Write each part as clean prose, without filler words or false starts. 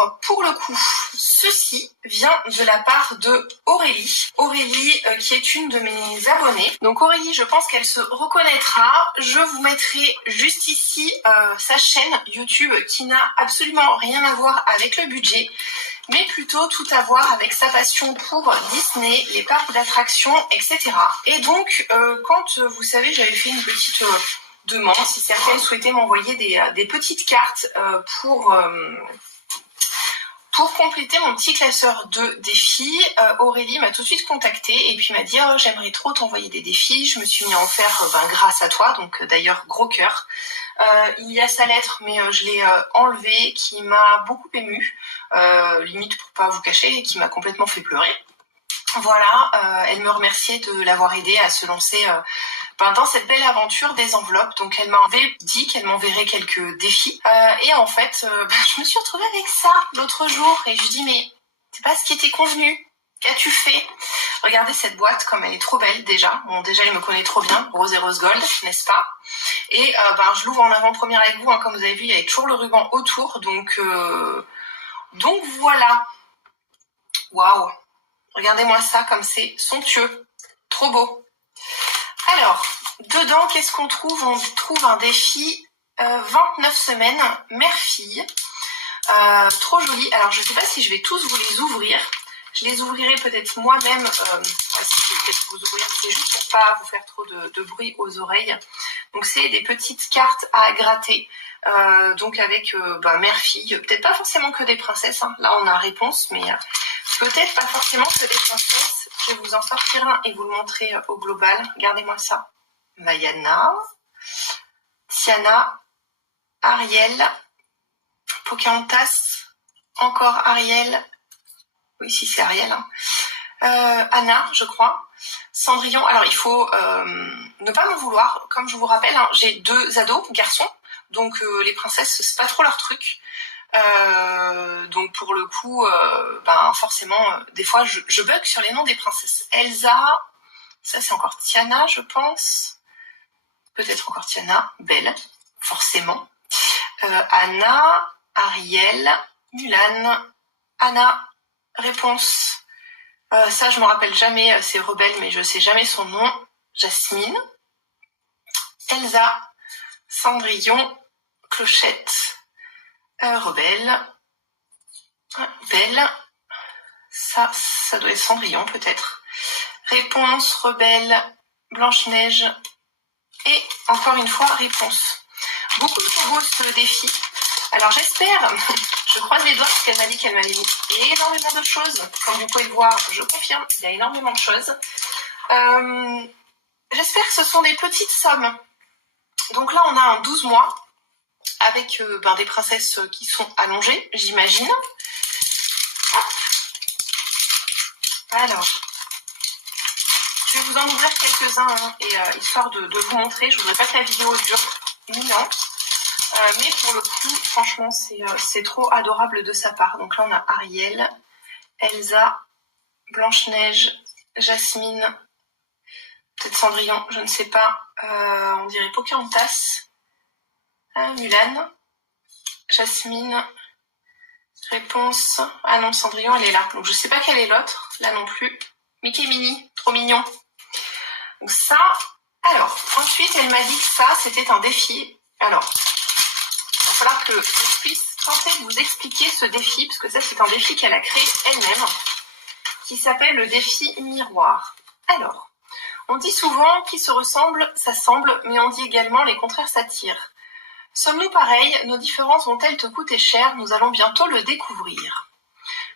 Alors, pour le coup, ceci vient de la part de Aurélie. Aurélie, qui est une de mes abonnées. Donc Aurélie, je pense qu'elle se reconnaîtra. Je vous mettrai juste ici sa chaîne YouTube qui n'a absolument rien à voir avec le budget, mais plutôt tout à voir avec sa passion pour Disney, les parcs d'attractions, etc. Et donc, quand, vous savez, j'avais fait une petite demande, si certaines souhaitaient m'envoyer des petites cartes pour compléter mon petit classeur de défis, Aurélie m'a tout de suite contactée et puis m'a dit oh, j'aimerais trop t'envoyer des défis. Je me suis mis à en faire grâce à toi, donc d'ailleurs gros cœur. Il y a sa lettre, mais je l'ai enlevée, qui m'a beaucoup émue, limite pour pas vous cacher, et qui m'a complètement fait pleurer. Voilà, elle me remerciait de l'avoir aidée à se lancer dans cette belle aventure des enveloppes. Donc elle m'avait dit qu'elle m'enverrait quelques défis. Et en fait, je me suis retrouvée avec ça l'autre jour. Et je dis mais c'est pas ce qui était convenu. Qu'as-tu fait? Regardez cette boîte comme elle est trop belle déjà. Bon déjà elle me connaît trop bien, rose et rose gold, n'est-ce pas? Et je l'ouvre en avant-première avec vous. Hein, comme vous avez vu, il y a toujours le ruban autour. Donc voilà. Waouh! Regardez-moi ça comme c'est somptueux. Trop beau. Alors, dedans, qu'est-ce qu'on trouve? On trouve un défi 29 semaines, mère-fille. Trop joli. Alors, je ne sais pas si je vais tous vous les ouvrir. Je les ouvrirai peut-être moi-même. Si je vais peut-être vous ouvrir, c'est juste pour pas vous faire trop de bruit aux oreilles. Donc, c'est des petites cartes à gratter. Donc, avec mère-fille. Peut-être pas forcément que des princesses. Hein. Là, on a réponse, mais peut-être pas forcément que des princesses. Je vais vous en sortir un et vous le montrer au global. Regardez-moi ça. Vaiana, Tiana, Ariel, Pocahontas, encore Ariel. Oui, si c'est Ariel. Hein. Anna, je crois. Cendrillon. Alors, il faut ne pas me vouloir. Comme je vous rappelle, hein, j'ai 2 ados, garçons. Donc, les princesses, c'est pas trop leur truc. Donc pour le coup, forcément, des fois je bug sur les noms des princesses. Elsa, ça c'est encore Tiana, je pense. Peut-être encore Tiana, Belle, forcément. Anna, Ariel, Mulan, Anna, réponse. Ça je me rappelle jamais, c'est Rebelle, mais je sais jamais son nom. Jasmine, Elsa, Cendrillon, Clochette. Rebelle, Belle, ça doit être Cendrillon peut-être. Réponse, Rebelle, Blanche-Neige et encore une fois réponse. Beaucoup trop beau ce défi. Alors j'espère, je croise les doigts parce qu'elle m'a dit qu'elle m'avait mis énormément de choses. Comme vous pouvez le voir, je confirme, il y a énormément de choses. J'espère que ce sont des petites sommes. Donc là on a un 12 mois. Avec des princesses qui sont allongées, j'imagine. Alors, je vais vous en ouvrir quelques-uns, hein, et histoire de vous montrer. Je voudrais pas que la vidéo dure 1000 ans. Mais pour le coup, franchement, c'est trop adorable de sa part. Donc là, on a Ariel, Elsa, Blanche-Neige, Jasmine, peut-être Cendrillon, je ne sais pas. On dirait Pocahontas. Mulan, Jasmine, réponse. Ah non, Cendrillon, elle est là. Donc je sais pas quelle est l'autre, là non plus. Mickey Minnie, trop mignon. Donc ça. Alors, ensuite, elle m'a dit que ça, c'était un défi. Alors, il va falloir que je puisse tenter de vous expliquer ce défi, parce que ça, c'est un défi qu'elle a créé elle-même, qui s'appelle le défi miroir. Alors, on dit souvent qui se ressemble, ça semble, mais on dit également les contraires s'attirent. Sommes-nous pareils? Nos différences vont-elles te coûter cher? Nous allons bientôt le découvrir.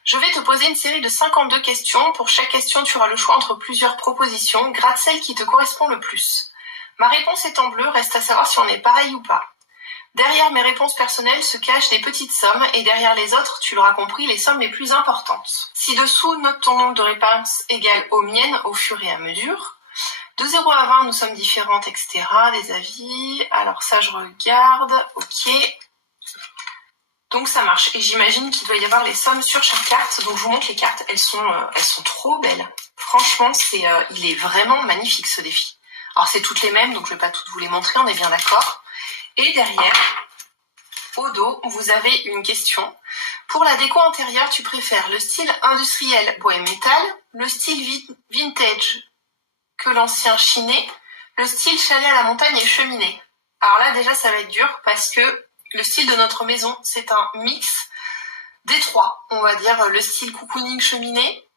Je vais te poser une série de 52 questions. Pour chaque question, tu auras le choix entre plusieurs propositions. Gratte celle qui te correspond le plus. Ma réponse est en bleu, reste à savoir si on est pareil ou pas. Derrière mes réponses personnelles se cachent des petites sommes et derrière les autres, tu l'auras compris, les sommes les plus importantes. Ci-dessous, note ton nombre de réponses égales aux miennes au fur et à mesure. De 0 à 20, nous sommes différentes, etc. Des avis. Alors ça, je regarde. Ok. Donc ça marche. Et j'imagine qu'il doit y avoir les sommes sur chaque carte. Donc je vous montre les cartes. Elles sont trop belles. Franchement, il est vraiment magnifique ce défi. Alors c'est toutes les mêmes, donc je ne vais pas toutes vous les montrer, on est bien d'accord. Et derrière, au dos, vous avez une question Pour la déco intérieure, tu préfères le style industriel bois et métal, le style vintage que l'ancien chiné, le style chalet à la montagne et cheminée. Alors là, déjà, ça va être dur parce que le style de notre maison, c'est un mix des trois. On va dire le style cocooning cheminée,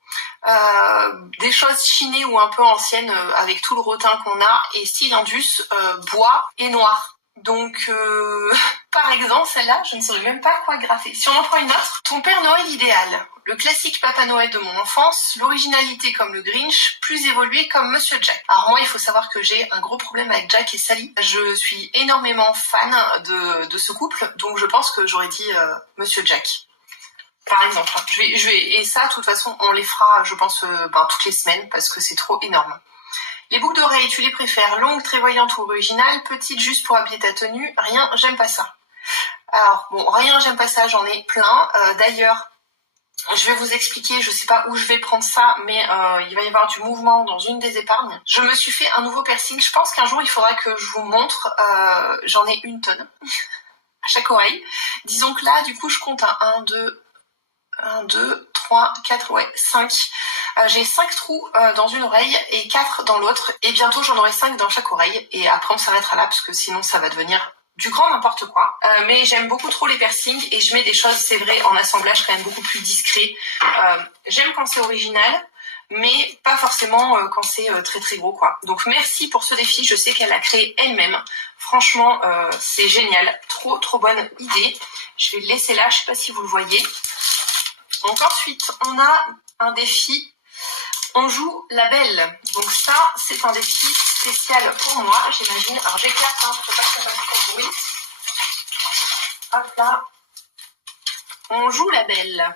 des choses chinées ou un peu anciennes avec tout le rotin qu'on a, et style indus, bois et noir. Donc, par exemple, celle-là, je ne saurais même pas quoi gratter. Si on en prend une autre, ton Père Noël idéal. Le classique Papa Noël de mon enfance, l'originalité comme le Grinch, plus évolué comme Monsieur Jack. Alors moi, il faut savoir que j'ai un gros problème avec Jack et Sally. Je suis énormément fan de ce couple, donc je pense que j'aurais dit Monsieur Jack. Par exemple, et ça, de toute façon, on les fera, je pense, toutes les semaines, parce que c'est trop énorme. Les boucles d'oreilles, tu les préfères longues, très voyantes ou originales, petites juste pour habiller ta tenue? Rien, j'aime pas ça. Alors, bon, rien, j'aime pas ça, j'en ai plein. D'ailleurs, je vais vous expliquer, je sais pas où je vais prendre ça, mais il va y avoir du mouvement dans une des épargnes. Je me suis fait un nouveau piercing, je pense qu'un jour, il faudra que je vous montre. J'en ai une tonne à chaque oreille. Disons que là, du coup, je compte à 1, 2, 3, 4, ouais, 5. J'ai 5 trous dans une oreille et 4 dans l'autre. Et bientôt, j'en aurai 5 dans chaque oreille. Et après, on s'arrêtera là parce que sinon, ça va devenir du grand n'importe quoi. Mais j'aime beaucoup trop les piercings et je mets des choses, c'est vrai, en assemblage quand même beaucoup plus discret. J'aime quand c'est original, mais pas forcément quand c'est très très gros, quoi. Donc, merci pour ce défi. Je sais qu'elle l'a créé elle-même. Franchement, c'est génial. Trop trop bonne idée. Je vais le laisser là. Je sais pas si vous le voyez. Donc ensuite, on a un défi, on joue la belle. Donc ça, c'est un défi spécial pour moi, j'imagine. Alors j'éclate, hein, je ne peux pas que ça fasse trop de bruit. Hop là. On joue la belle.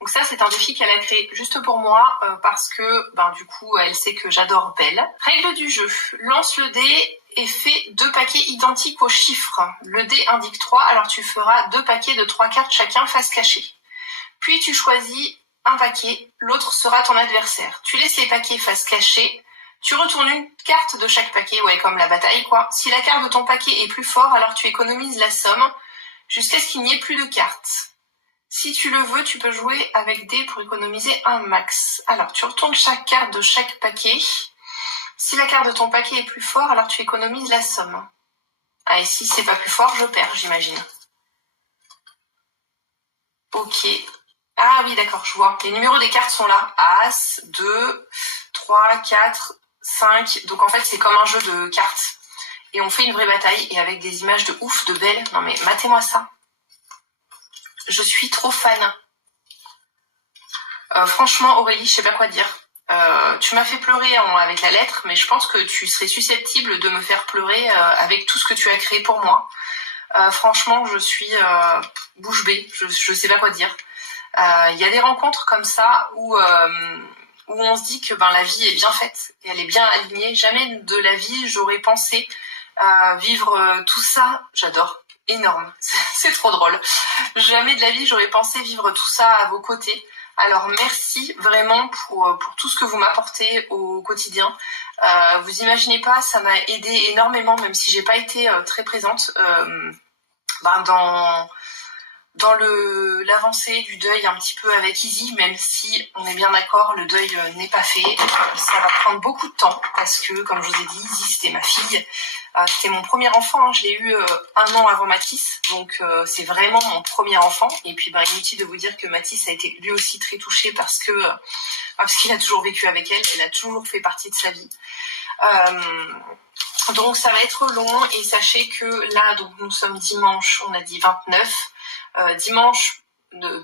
Donc ça, c'est un défi qu'elle a créé juste pour moi, parce que, du coup, elle sait que j'adore Belle. Règle du jeu, lance le dé et fais 2 paquets identiques aux chiffres. Le dé indique 3, alors tu feras 2 paquets de 3 cartes chacun face cachée. Puis tu choisis un paquet, l'autre sera ton adversaire. Tu laisses les paquets face cachée, tu retournes une carte de chaque paquet, ouais, comme la bataille, quoi. Si la carte de ton paquet est plus fort, alors tu économises la somme jusqu'à ce qu'il n'y ait plus de cartes. Si tu le veux, tu peux jouer avec dés pour économiser un max. Alors, tu retournes chaque carte de chaque paquet. Si la carte de ton paquet est plus fort, alors tu économises la somme. Ah, et si c'est pas plus fort, je perds, j'imagine. Ok. Ah oui, d'accord, je vois. Les numéros des cartes sont là. As, 2, 3, 4, 5. Donc en fait, c'est comme un jeu de cartes. Et on fait une vraie bataille, et avec des images de ouf, de belles. Non mais, matez-moi ça. Je suis trop fan. Franchement, Aurélie, je sais pas quoi dire. Tu m'as fait pleurer avec la lettre, mais je pense que tu serais susceptible de me faire pleurer avec tout ce que tu as créé pour moi. Franchement, je suis bouche bée. Je sais pas quoi dire. Il y a des rencontres comme ça où on se dit que la vie est bien faite et elle est bien alignée. Jamais de la vie j'aurais pensé vivre tout ça. J'adore, énorme, c'est trop drôle. Jamais de la vie j'aurais pensé vivre tout ça à vos côtés. Alors merci vraiment pour tout ce que vous m'apportez au quotidien. Vous imaginez pas, ça m'a aidé énormément, même si j'ai pas été très présente dans l'avancée du deuil un petit peu avec Izzy, même si on est bien d'accord, le deuil n'est pas fait. Ça va prendre beaucoup de temps parce que, comme je vous ai dit, Izzy c'était ma fille. C'était mon premier enfant, hein. Je l'ai eu 1 an avant Mathis, donc c'est vraiment mon premier enfant. Et puis inutile de vous dire que Mathis a été lui aussi très touché parce qu'il a toujours vécu avec elle, elle a toujours fait partie de sa vie. Donc ça va être long, et sachez que là, donc nous sommes dimanche, on a dit 29.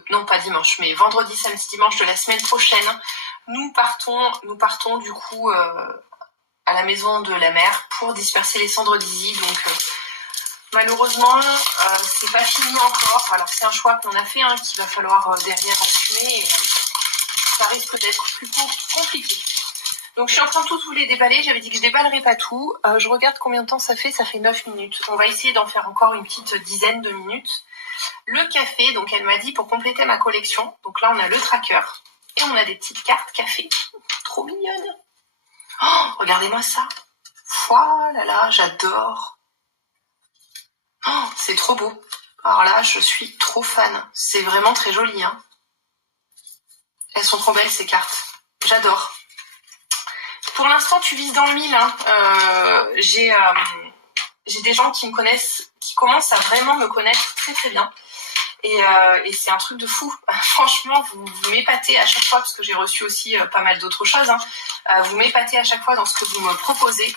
Non pas dimanche, mais vendredi, samedi, dimanche de la semaine prochaine, nous partons du coup à la maison de la mère pour disperser les cendres d'Izzy. Donc malheureusement, c'est pas fini encore. Alors c'est un choix qu'on a fait, qu'il va falloir derrière assumer, et ça risque d'être plus compliqué. Donc je suis en train de tous vous les déballer, j'avais dit que je déballerais pas tout. Je regarde combien de temps ça fait 9 minutes. On va essayer d'en faire encore une petite dizaine de minutes. Le café, donc elle m'a dit pour compléter ma collection. Donc là on a le tracker et on a des petites cartes café. Trop mignonnes. Oh, regardez-moi ça. Voilà, là, j'adore. Oh, c'est trop beau. Alors là, je suis trop fan. C'est vraiment très joli, hein. Elles sont trop belles, ces cartes. J'adore. Pour l'instant, tu vises dans le 1000, hein. J'ai des gens qui me connaissent, qui commencent à vraiment me connaître très très bien. Et c'est un truc de fou. Franchement, vous m'épatez à chaque fois, parce que j'ai reçu aussi pas mal d'autres choses, hein. Vous m'épatez à chaque fois dans ce que vous me proposez.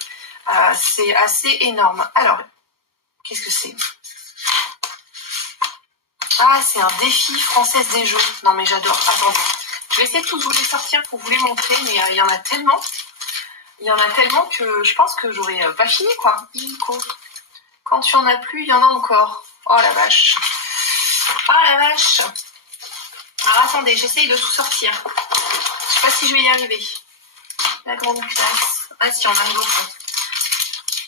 C'est assez énorme. Alors, qu'est-ce que c'est? Ah, c'est un défi Française des Jeux. Non mais j'adore. Attendez. Je vais essayer de tous vous les sortir pour vous les montrer, mais il y en a tellement. Il y en a tellement que je pense que j'aurais pas fini, quoi. Illico. Quand il n'y en a plus, il y en a encore. Oh la vache. Oh la vache. Alors attendez, j'essaye de tout sortir. Je sais pas si je vais y arriver. La grande classe. Ah si, on arrive au fond.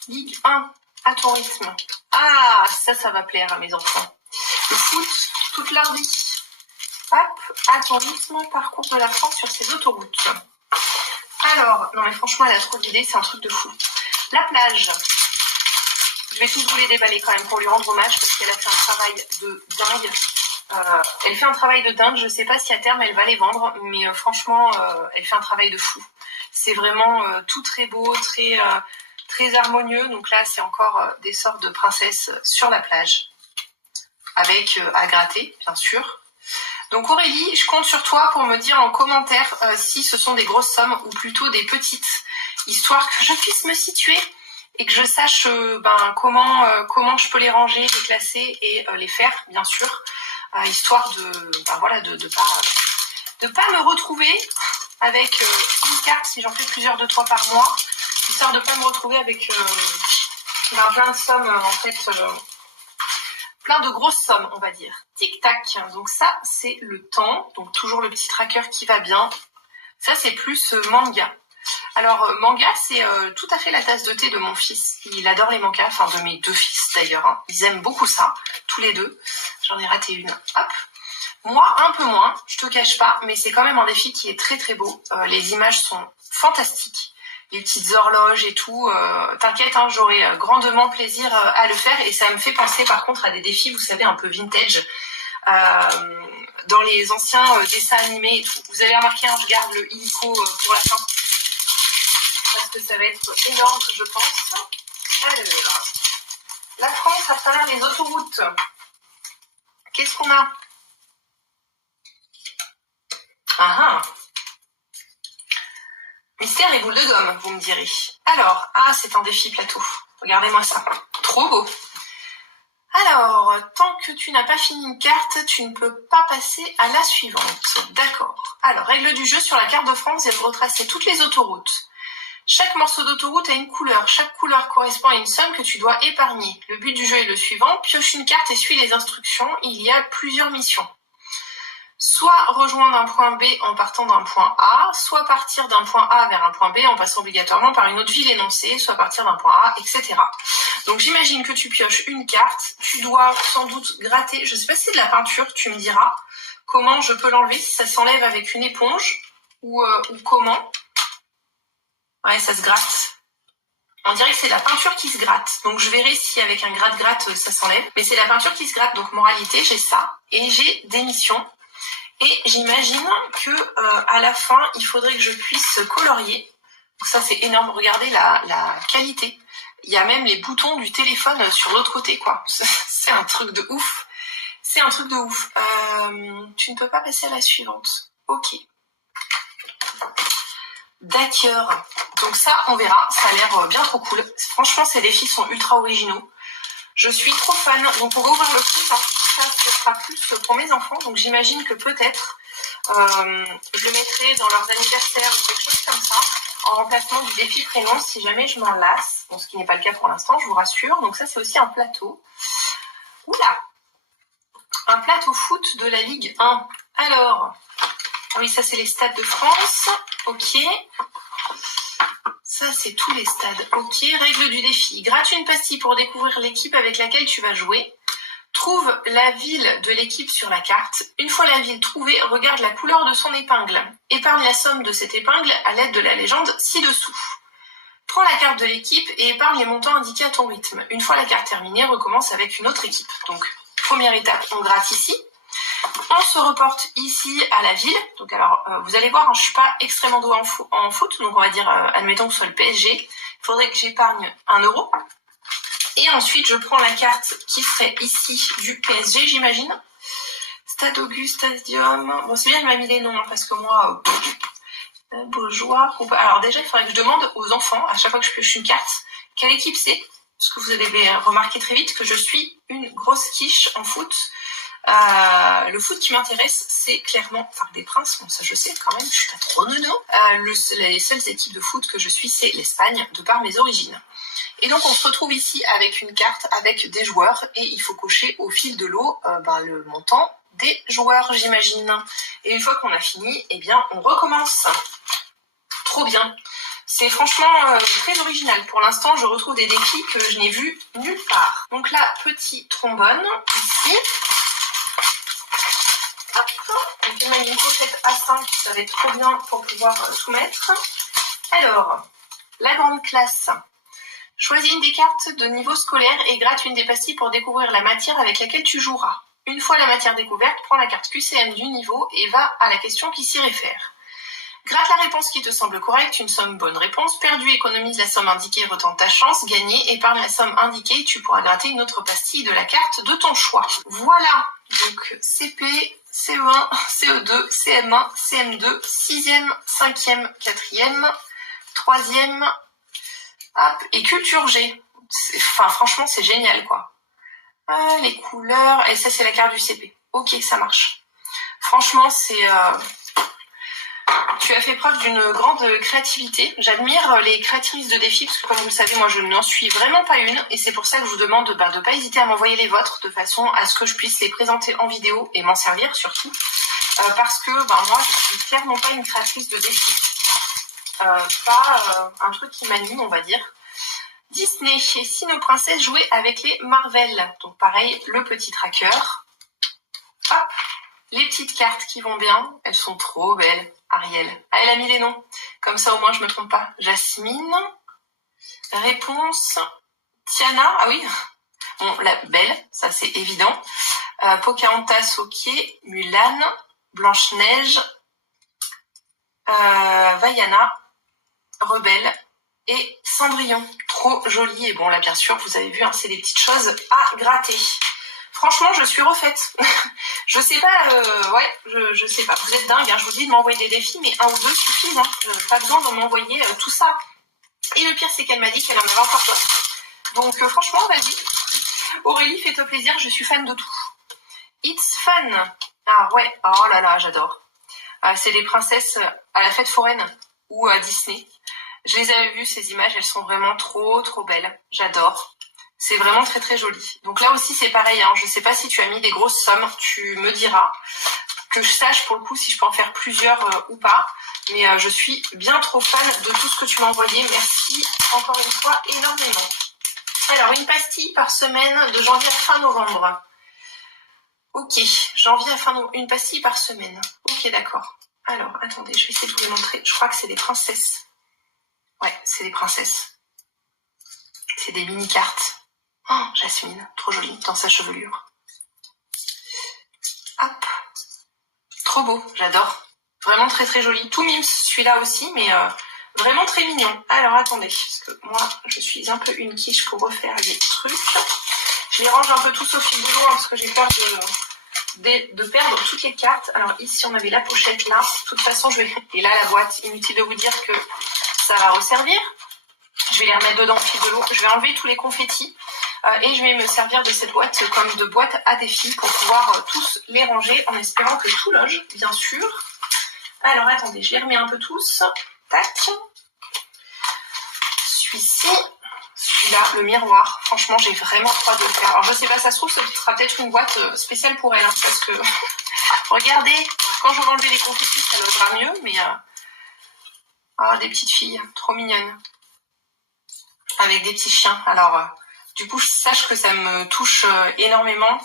Ligue 1, à ton rythme. Ah, ça va plaire à mes enfants. Le foot, toute leur vie. Hop, à ton rythme, parcours de la France sur ces autoroutes. Alors, non mais franchement, elle a trop d'idées, c'est un truc de fou. La plage. Je vais tous vous les déballer quand même pour lui rendre hommage parce qu'elle a fait un travail de dingue. Elle fait un travail de dingue, je sais pas si à terme elle va les vendre, mais franchement, elle fait un travail de fou. C'est vraiment tout très beau, très harmonieux. Donc là, c'est encore des sortes de princesses sur la plage, avec à gratter, bien sûr. Donc Aurélie, je compte sur toi pour me dire en commentaire si ce sont des grosses sommes ou plutôt des petites, histoire que je puisse me situer et que je sache comment je peux les ranger, les classer et les faire, bien sûr, histoire de pas me retrouver avec une carte si j'en fais plusieurs 2-3 par mois, histoire de pas me retrouver avec plein de sommes en fait. Plein de grosses sommes, on va dire. Tic-tac. Donc ça, c'est le temps. Donc toujours le petit tracker qui va bien. Ça, c'est plus manga. Alors, manga, c'est tout à fait la tasse de thé de mon fils. Il adore les mangas. Enfin, de mes 2 fils, d'ailleurs, hein. Ils aiment beaucoup ça. Tous les 2. J'en ai raté une. Hop. Moi, un peu moins. Je te cache pas. Mais c'est quand même un défi qui est très, très beau. Les images sont fantastiques. Les petites horloges et tout, t'inquiète, hein, j'aurai grandement plaisir à le faire et ça me fait penser par contre à des défis, vous savez, un peu vintage, dans les anciens dessins animés et tout. Vous avez remarqué, hein, je garde le illico pour la fin, parce que ça va être énorme, je pense. Alors, la France à travers les autoroutes. Qu'est-ce qu'on a? Ah ah. Mystère et boule de gomme, vous me direz. Alors, c'est un défi plateau. Regardez-moi ça. Trop beau. Alors, tant que tu n'as pas fini une carte, tu ne peux pas passer à la suivante. D'accord. Alors, règle du jeu, sur la carte de France, il faut retracer toutes les autoroutes. Chaque morceau d'autoroute a une couleur. Chaque couleur correspond à une somme que tu dois épargner. Le but du jeu est le suivant. Pioche une carte et suis les instructions. Il y a plusieurs missions. Soit rejoindre un point B en partant d'un point A, soit partir d'un point A vers un point B en passant obligatoirement par une autre ville énoncée, soit partir d'un point A, etc. Donc j'imagine que tu pioches une carte, tu dois sans doute gratter, je ne sais pas si c'est de la peinture, tu me diras comment je peux l'enlever, si ça s'enlève avec une éponge ou comment. Ouais, ça se gratte. On dirait que c'est la peinture qui se gratte. Donc je verrai si avec un gratte-gratte ça s'enlève. Mais c'est la peinture qui se gratte, donc moralité, j'ai ça. Et j'ai des missions. Et j'imagine que à la fin, il faudrait que je puisse colorier. Donc ça, c'est énorme. Regardez la qualité. Il y a même les boutons du téléphone sur l'autre côté, quoi. C'est un truc de ouf. C'est un truc de ouf. Tu ne peux pas passer à la suivante. Ok. D'accord. Donc ça, on verra. Ça a l'air bien trop cool. Franchement, ces défis sont ultra originaux. Je suis trop fan. Donc on va ouvrir le truc. Hein. Ça, ce sera plus pour mes enfants. Donc j'imagine que peut-être je le mettrai dans leurs anniversaires ou quelque chose comme ça, en remplacement du défi prénom si jamais je m'en lasse. Bon, ce qui n'est pas le cas pour l'instant, je vous rassure. Donc ça, c'est aussi un plateau. Oula! Un plateau foot de la Ligue 1. Alors, oui, ça c'est les stades de France. Ok. Ça, c'est tous les stades. Ok, règle du défi. Gratte une pastille pour découvrir l'équipe avec laquelle tu vas jouer. Trouve la ville de l'équipe sur la carte. Une fois la ville trouvée, regarde la couleur de son épingle. Épargne la somme de cette épingle à l'aide de la légende ci-dessous. Prends la carte de l'équipe et épargne les montants indiqués à ton rythme. Une fois la carte terminée, recommence avec une autre équipe. Donc, Première étape, on gratte ici. On se reporte ici à la ville. Donc alors, vous allez voir, hein, je suis pas extrêmement douée en foot, donc on va dire, admettons que ce soit le PSG. Il faudrait que j'épargne 1 euro. Et ensuite, je prends la carte qui serait ici du PSG, j'imagine. Stade Auguste, Stadium. Bon, c'est bien, il m'a mis les noms, hein, parce que moi, Beaujoire. Alors déjà, il faudrait que je demande aux enfants, à chaque fois que je pioche une carte, quelle équipe c'est. Parce que vous allez remarquer très vite que je suis une grosse quiche en foot. Le foot qui m'intéresse, c'est clairement Parc des Princes. Bon, ça je sais quand même, je suis pas trop nono. Les seules équipes de foot que je suis, c'est l'Espagne, de par mes origines. Et donc on se retrouve ici avec une carte avec des joueurs et il faut cocher au fil de l'eau le montant des joueurs, j'imagine. Et une fois qu'on a fini, eh bien on recommence. Trop bien. C'est franchement très original. Pour l'instant, je retrouve des défis que je n'ai vus nulle part. Donc là, petit trombone, ici. Hop, on fait même une pochette A5, ça va être trop bien pour pouvoir tout mettre. Alors, la grande classe. Choisis une des cartes de niveau scolaire et gratte une des pastilles pour découvrir la matière avec laquelle tu joueras. Une fois la matière découverte, prends la carte QCM du niveau et va à la question qui s'y réfère. Gratte la réponse qui te semble correcte, une somme bonne réponse. Perdu, économise la somme indiquée et retente ta chance. Gagné, épargne la somme indiquée, tu pourras gratter une autre pastille de la carte de ton choix. Voilà, donc CP, CE1, CE2, CM1, CM2, 6e, 5e, 4e, 3e, hop, et culture G. Enfin, franchement, c'est génial, quoi. Les couleurs, et ça, c'est la carte du CP. Ok, ça marche. Franchement, c'est... Tu as fait preuve d'une grande créativité. J'admire les créatrices de défis parce que comme vous le savez, moi je n'en suis vraiment pas une et c'est pour ça que je vous demande de ne pas hésiter à m'envoyer les vôtres de façon à ce que je puisse les présenter en vidéo et m'en servir surtout. Parce que moi je suis clairement pas une créatrice de défis. Pas un truc qui m'anime, on va dire. Disney, et si nos princesses jouaient avec les Marvel? Donc pareil, le petit tracker. Hop, les petites cartes qui vont bien, elles sont trop belles. Ariel. Ah, elle a mis les noms. Comme ça, au moins, je me trompe pas. Jasmine. Réponse. Tiana. Ah oui. Bon, la belle. Ça, c'est évident. Pocahontas, ok. Mulan. Blanche-Neige. Vaiana. Rebelle. Et Cendrillon. Trop joli. Et bon, là, bien sûr, vous avez vu, hein, c'est des petites choses à gratter. Franchement, je suis refaite. Je sais pas, je sais pas. Vous êtes dingue, hein, je vous dis de m'envoyer des défis, mais 1 ou 2 suffisent. Hein. Pas besoin de m'envoyer tout ça. Et le pire, c'est qu'elle m'a dit qu'elle en avait encore d'autres. Donc franchement, vas-y. Aurélie, fais-toi plaisir, je suis fan de tout. It's fun. Ah ouais, oh là là, j'adore. C'est les princesses à la fête foraine ou à Disney. Je les avais vues, ces images, elles sont vraiment trop, trop belles. J'adore. C'est vraiment très très joli. Donc là aussi c'est pareil, hein. Je sais pas si tu as mis des grosses sommes, tu me diras. Que je sache pour le coup si je peux en faire plusieurs ou pas. Mais je suis bien trop fan de tout ce que tu m'as envoyé. Merci encore une fois énormément. Alors une pastille par semaine de janvier à fin novembre. Ok, janvier à fin novembre, une pastille par semaine. Ok, d'accord. Alors attendez, je vais essayer de vous les montrer. Je crois que c'est des princesses. Ouais, c'est des princesses. C'est des mini-cartes. Oh, Jasmine, trop jolie dans sa chevelure. Hop. Trop beau, j'adore. Vraiment très très joli. Tout mimes celui-là aussi, mais vraiment très mignon. Alors attendez, parce que moi je suis un peu une quiche pour refaire les trucs. Je les range un peu tous au fil du jour parce que j'ai peur de perdre toutes les cartes. Alors ici on avait la pochette là. De toute façon je vais... Et là la boîte, inutile de vous dire que ça va resservir. Je vais les remettre dedans au fil de l'eau. Je vais enlever tous les confettis. Et je vais me servir de cette boîte comme de boîte à défis pour pouvoir tous les ranger en espérant que tout loge, bien sûr. Alors attendez, je les remets un peu tous. Tac. Celui-ci, celui-là, le miroir. Franchement, j'ai vraiment hâte de le faire. Alors je sais pas, ça se trouve, ce sera peut-être une boîte spéciale pour elle. Hein, parce que, regardez, quand j'aurai enlevé les confettis, ça logera mieux. Mais, des petites filles, trop mignonnes. Avec des petits chiens. Alors... Du coup, sache que ça me touche énormément.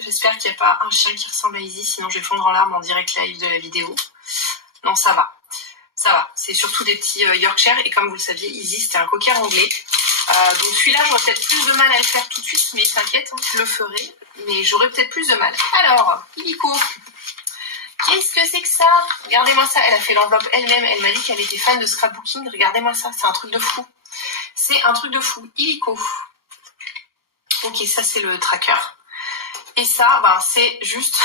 J'espère qu'il n'y a pas un chien qui ressemble à Izzy, sinon je vais fondre en larmes en direct live de la vidéo. Non, ça va. Ça va. C'est surtout des petits Yorkshire. Et comme vous le saviez, Izzy, c'était un cocker anglais. Donc celui-là, j'aurais peut-être plus de mal à le faire tout de suite, mais t'inquiète, hein, je le ferai, mais j'aurais peut-être plus de mal. Alors, illico, qu'est-ce que c'est que ça? Regardez-moi ça, elle a fait l'enveloppe elle-même, elle m'a dit qu'elle était fan de scrapbooking, regardez-moi ça, c'est un truc de fou. C'est un truc de fou, illico. Ok, ça c'est le tracker. Et ça, ben, c'est juste,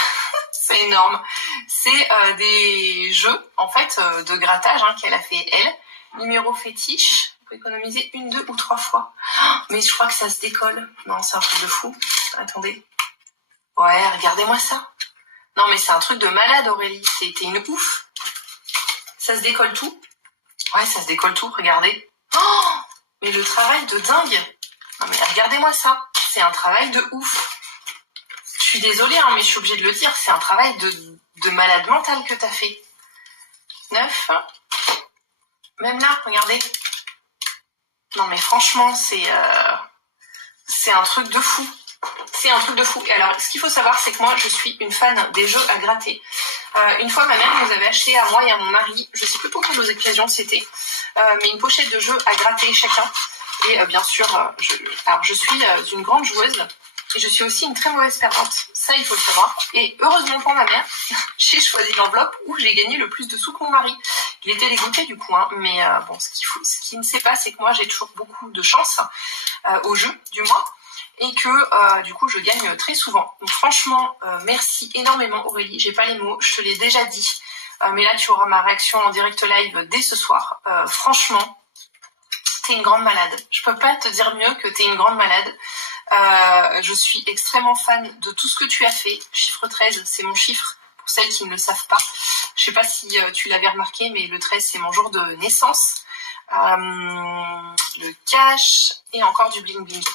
c'est énorme. C'est des jeux, en fait, de grattage hein, qu'elle a fait elle. Numéro fétiche, on peut économiser 1, 2 ou 3 fois. Oh, mais je crois que ça se décolle. Non, c'est un truc de fou. Attendez. Ouais, regardez-moi ça. Non, mais c'est un truc de malade, Aurélie. T'es une ouf. Ça se décolle tout. Ouais, ça se décolle tout, regardez. Oh, mais le travail de dingue. Non, mais regardez-moi ça. C'est un travail de ouf. Je suis désolée, hein, mais je suis obligée de le dire. C'est un travail de malade mental que t'as fait. 9. Même là, regardez. Non, mais franchement, c'est un truc de fou. C'est un truc de fou. Et alors, ce qu'il faut savoir, c'est que moi, je suis une fan des jeux à gratter. Une fois, ma mère nous avait acheté à moi et à mon mari, je sais plus pour quelle occasion c'était, mais une pochette de jeux à gratter chacun. Et bien sûr, je suis une grande joueuse et je suis aussi une très mauvaise perdante. Ça, il faut le savoir. Et heureusement pour ma mère, j'ai choisi l'enveloppe où j'ai gagné le plus de sous que mon mari. Il était dégoûté du coup, hein, mais bon, ce qu'il ne sait pas, c'est que moi, j'ai toujours beaucoup de chance au jeu, du moins. Et que du coup je gagne très souvent. Donc franchement, merci énormément Aurélie, j'ai pas les mots, je te l'ai déjà dit, mais là tu auras ma réaction en direct live dès ce soir. Franchement, t'es une grande malade. Je peux pas te dire mieux que t'es une grande malade. Je suis extrêmement fan de tout ce que tu as fait. Chiffre 13, c'est mon chiffre, pour celles qui ne le savent pas. Je sais pas si tu l'avais remarqué, mais le 13 c'est mon jour de naissance. Le cash et encore du bling bling.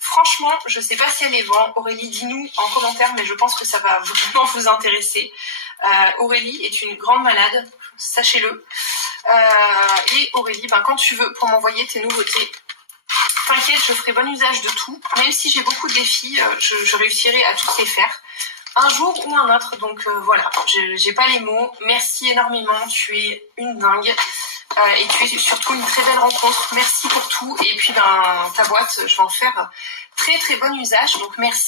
Franchement, je sais pas si elle est vraie. Aurélie, dis-nous en commentaire, mais je pense que ça va vraiment vous intéresser. Aurélie est une grande malade, sachez-le. Et Aurélie, ben, quand tu veux, pour m'envoyer tes nouveautés, t'inquiète, je ferai bon usage de tout. Même si j'ai beaucoup de défis, je réussirai à tous les faire. Un jour ou un autre, donc voilà, j'ai pas les mots. Merci énormément, tu es une dingue. Et tu es surtout une très belle rencontre. Merci pour tout. Et puis, ben, ta boîte, je vais en faire très très bon usage. Donc, merci.